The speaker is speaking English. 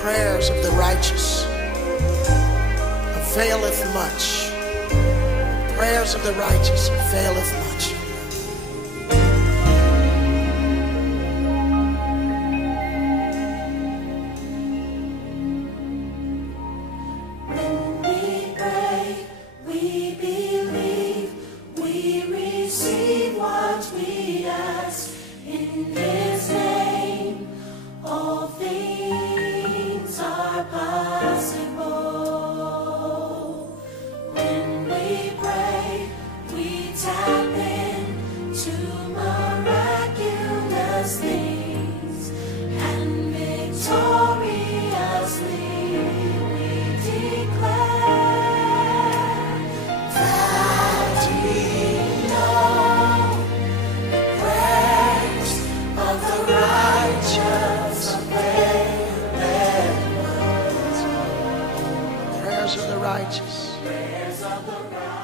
prayers of the righteous availeth much. Prayers of the righteous availeth much. When we pray, we believe, we receive what we ask in His name. All things are possible. When we pray, we tap into miraculous things, and victoriously we declare that we know the prayers of the righteous availeth much. Prayers of the righteous. Prayers of the righteous.